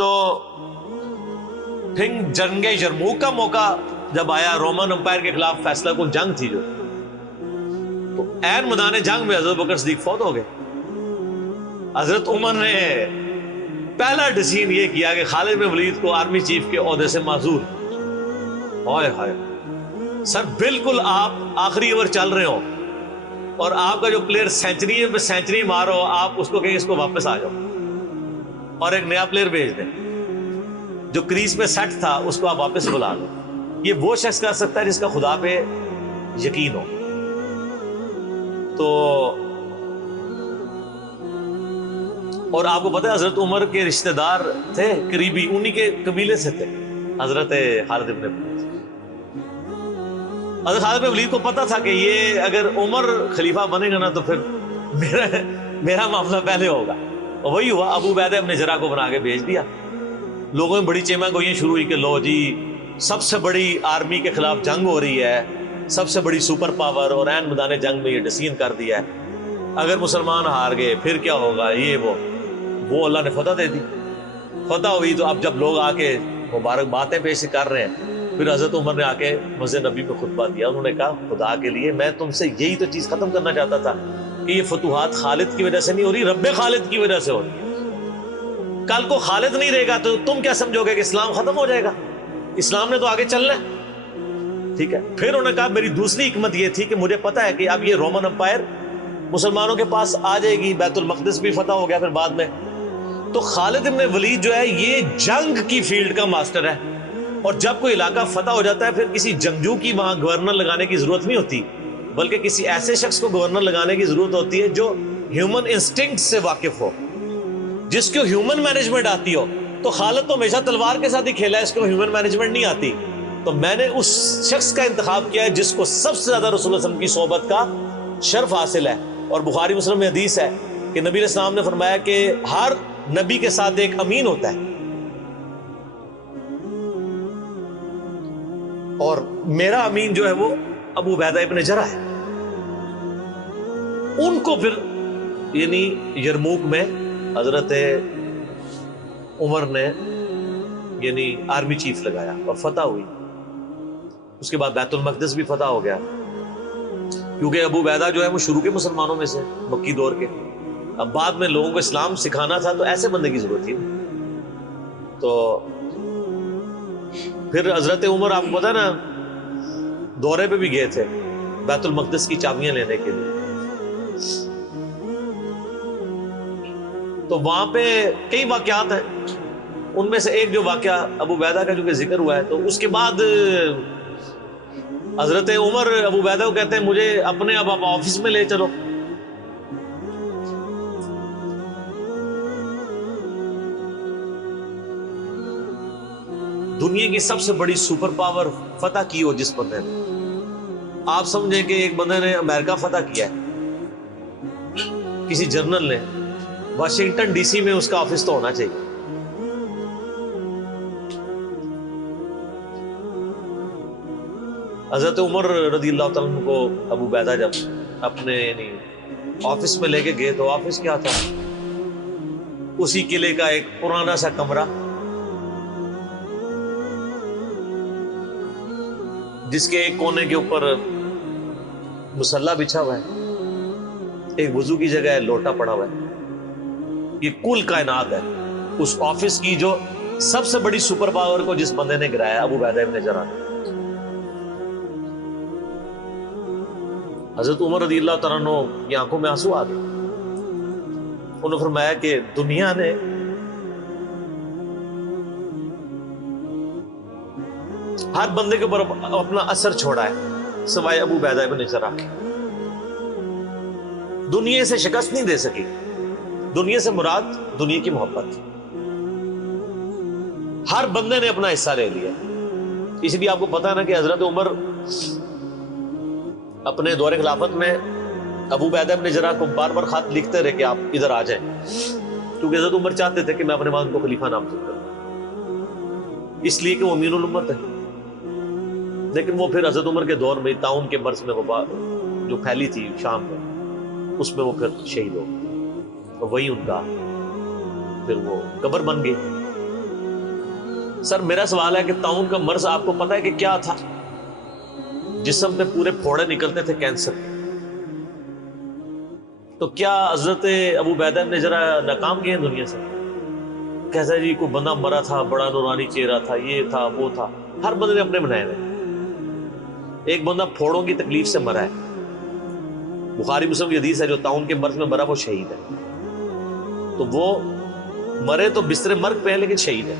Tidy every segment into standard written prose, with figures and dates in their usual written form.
تو پھر جنگ یرموک کا موقع جب آیا، رومن امپائر کے خلاف فیصلہ کن جنگ تھی جو، تو عین میدان جنگ میں حضرت بکر صدیق فوت ہو گئے. حضرت عمر نے پہلا ڈیسیژن یہ کیا کہ خالد بن ولید کو آرمی چیف کے عہدے سے معزول. ہائے ہائے سر، بالکل آپ آخری اوور چل رہے ہو اور آپ کا جو پلیئر سینچری پہ سینچری مارو، آپ اس کو کہیں اس کو واپس آ جاؤ اور ایک نیا پلیئر بھیج دیں. جو کریز پہ سیٹ تھا اس کو آپ واپس بلا لو. یہ وہ شخص کر سکتا ہے جس کا خدا پہ یقین ہو. تو اور آپ کو پتہ ہے حضرت عمر کے رشتہ دار تھے قریبی، انہی کے قبیلے سے تھے حضرت خالد بن ولید. حضرت خالد بن ولید کو پتا تھا کہ یہ اگر عمر خلیفہ بنے گا نا تو پھر میرا معاملہ پہلے ہوگا. اور وہی ہوا، ابو عبیدہ ابن جراح کو بنا کے بھیج دیا. لوگوں میں بڑی چیمہ گوئیاں شروع ہوئی کہ لو جی سب سے بڑی آرمی کے خلاف جنگ ہو رہی ہے، سب سے بڑی سپر پاور، اور عین میدان جنگ میں یہ ڈیسیژن کر دیا ہے اگر مسلمان ہار گئے پھر کیا ہوگا. یہ وہ اللہ نے فتح دے دی. فتح ہوئی تو اب جب لوگ آ کے مبارک باتیں پیش کر رہے ہیں، پھر حضرت عمر نے آ کے مسجد نبی میں خطبہ دیا. انہوں نے کہا خدا کے لیے میں تم سے یہی تو چیز ختم کرنا چاہتا تھا کہ یہ فتوحات خالد کی وجہ سے نہیں ہو رہی، رب خالد کی وجہ سے ہو رہی ہے. کل کو خالد نہیں رہے گا تو تم کیا سمجھو گے کہ اسلام ختم ہو جائے گا؟ اسلام نے تو آگے چلنا ہے. ٹھیک ہے. پھر انہوں نے کہا میری دوسری حکمت یہ تھی کہ مجھے پتا ہے کہ اب یہ رومن امپائر مسلمانوں کے پاس آ جائے گی، بیت المقدس بھی فتح ہو گیا پھر بعد میں. تو خالد بن ولید جو ہے یہ جنگ کی فیلڈ کا ماسٹر ہے، اور جب کوئی علاقہ فتح ہو جاتا ہے پھر کسی جنگجو کی وہاں گورنر لگانے کی ضرورت نہیں ہوتی، بلکہ کسی ایسے شخص کو گورنر لگانے کی ضرورت ہوتی ہے جو ہیومن انسٹنکٹ سے واقف ہو، جس کو ہیومن مینجمنٹ آتی ہو. تو خالد تو ہمیشہ تلوار کے ساتھ ہی کھیلا ہے، اس کو ہیومن مینجمنٹ نہیں آتی. تو میں نے اس شخص کا انتخاب کیا ہے جس کو سب سے زیادہ رسول اللہ صلی اللہ علیہ وسلم کی صحبت کا شرف حاصل ہے. اور بخاری مسلم میں حدیث ہے کہ نبی علیہ السلام نے فرمایا کہ ہر نبی کے ساتھ ایک امین ہوتا ہے، اور میرا امین جو ہے وہ ابو عبیدہ ابن جراح ہے. ان کو پھر یعنی یرموک میں حضرت عمر نے یعنی آرمی چیف لگایا اور فتح ہوئی. اس کے بعد بیت المقدس بھی فتح ہو گیا، کیونکہ ابو عبیدہ جو ہے وہ شروع کے مسلمانوں میں سے مکی دور کے. اب بعد میں لوگوں کو اسلام سکھانا تھا تو ایسے بندے کی ضرورت تھی. تو پھر حضرت عمر آپ کو پتا نا دورے پہ بھی گئے تھے بیت المقدس کی چابیاں لینے کے لیے. تو وہاں پہ کئی واقعات ہیں، ان میں سے ایک جو واقعہ ابو عبیدہ کا جو کہ ذکر ہوا ہے، تو اس کے بعد حضرت عمر ابو عبیدہ کو کہتے ہیں مجھے اپنے اب آپ آفس میں لے چلو. دنیا کی سب سے بڑی سپر پاور فتح کی ہو جس بندے نے، آپ سمجھیں کہ ایک بندے نے امریکہ فتح کیا ہے، کسی جنرل نے، واشنگٹن ڈی سی میں اس کا آفس تو ہونا چاہیے. حضرت عمر رضی اللہ تعالیٰ عنہ کو ابو عبیدہ جب اپنے یعنی آفس میں لے کے گئے تو آفس کیا تھا؟ اسی قلعے کا ایک پرانا سا کمرہ جس کے ایک کونے کے اوپر مصلی بچھا ہوا ہے، ایک وضو کی جگہ ہے، لوٹا پڑا ہوا ہے. یہ کل کائنات ہے. اس آفس کی جو سب سے بڑی سپر پاور کو جس بندے نے گرایا ابو عبیدہ ابن جراح نے. حضرت عمر رضی اللہ تعالیٰ عنہ کی آنکھوں میں آنسو آ گئے. انہوں نے فرمایا کہ دنیا نے ہر بندے کے اوپر اپنا اثر چھوڑا ہے سوائے ابو عبیدہ ابن جراح کے. دنیا سے شکست نہیں دے سکی. دنیا سے مراد دنیا کی محبت. ہر بندے نے اپنا حصہ لے لیا. اس لیے آپ کو پتا ہے نا کہ حضرت عمر اپنے دور خلافت میں ابو عبیدہ ابن جراح کو بار بار خط لکھتے رہے کہ آپ ادھر آ جائیں، کیونکہ حضرت عمر چاہتے تھے کہ میں اپنے والد کو خلیفہ نامزد کروں، اس لیے کہ وہ امین الامت ہے. لیکن وہ پھر حضرت عمر کے دور میں طاعون کے مرض میں وبا جو پھیلی تھی شام میں، اس میں وہ پھر شہید ہو گئے. وہی ان کا پھر وہ قبر بن گئی. سر میرا سوال ہے کہ طاعون کا مرض آپ کو پتا ہے کہ کیا تھا؟ جسم پہ پورے پھوڑے نکلتے تھے کینسر کے. تو کیا حضرت ابو عبیدہ ابن جراح ناکام گئے ہیں دنیا سے؟ کیسا جی کوئی بندہ مرا تھا، بڑا نورانی چہرہ تھا، یہ تھا وہ تھا. ہر بندے نے اپنے بنائے ہوئے. ایک بندہ پھوڑوں کی تکلیف سے مرا ہے، بخاری مسلم کی حدیث ہے، جو طاعون کے مرض میں مرا وہ شہید ہے. تو وہ مرے تو بستر مرگ پہ ہے لیکن شہید ہے.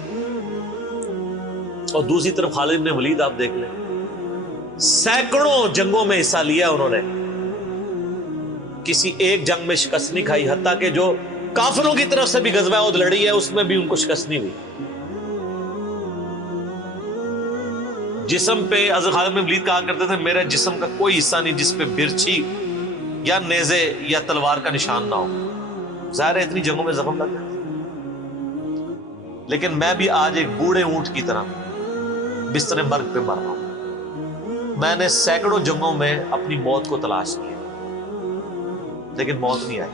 اور دوسری طرف خالد بن ولید آپ دیکھ لیں، سینکڑوں جنگوں میں حصہ لیا انہوں نے، کسی ایک جنگ میں شکست نہیں کھائی، حتیٰ کہ جو کافروں کی طرف سے بھی غزوہ احد لڑی ہے اس میں بھی ان کو شکست نہیں ہوئی. جسم پہ حضرت خالد بن ولید کہا کرتے تھے میرے جسم کا کوئی حصہ نہیں جس پہ برچھی یا نیزے یا تلوار کا نشان نہ ہو. ظاہر ہے اتنی جنگوں میں زخم لگ گئے، لیکن میں بھی آج ایک بوڑھے اونٹ کی طرح بستر مرگ پہ مر رہا ہوں. میں نے سینکڑوں جنگوں میں اپنی موت کو تلاش کیا لیکن موت نہیں آئی.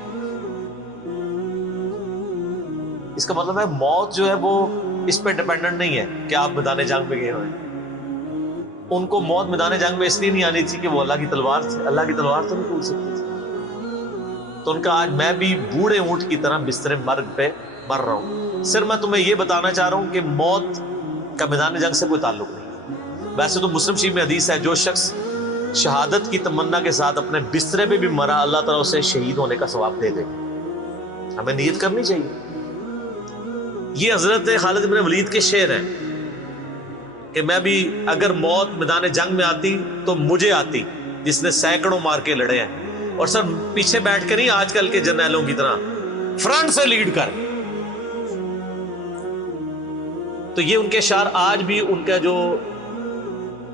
اس کا مطلب ہے موت جو ہے وہ اس پہ ڈیپینڈنٹ نہیں ہے کہ آپ میدان جنگ میں گئے ہوئے. ان کو موت میدان جنگ میں اس لیے نہیں آنی تھی کہ وہ اللہ کی تلوار تھی، اللہ کی تلوار تو نہیں ٹوٹ سکتی تھی. تو ان کا آج میں بھی بوڑھے اونٹ کی طرح بستر مرگ پہ مر رہا ہوں. صرف میں تمہیں یہ بتانا چاہ رہا ہوں کہ موت کا میدان جنگ سے کوئی تعلق نہیں. ویسے تو مسلم شریف میں حدیث ہے جو شخص شہادت کی تمنا کے ساتھ اپنے بسترے پہ بھی مرا اللہ تعالیٰ اسے شہید ہونے کا ثواب دے دے. ہمیں نیت کرنی چاہیے. یہ حضرت خالد بن ولید کے شعر ہیں کہ میں بھی اگر موت میدان جنگ میں آتی تو مجھے آتی جس نے سینکڑوں مار کے لڑے ہیں. اور سر پیچھے بیٹھ کے نہیں آج کل کے جرنیلوں کی طرح، فرنٹ سے لیڈ کر. تو یہ ان کے اشعار آج بھی ان کا جو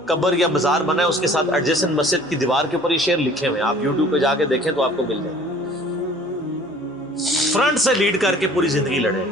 قبر یا مزار بنا ہے اس کے ساتھ ایڈجسنٹ مسجد کی دیوار کے اوپر یہ شعر لکھے ہوئے ہیں. آپ یوٹیوب پہ جا کے دیکھیں تو آپ کو مل جائے. فرنٹ سے لیڈ کر کے پوری زندگی لڑے.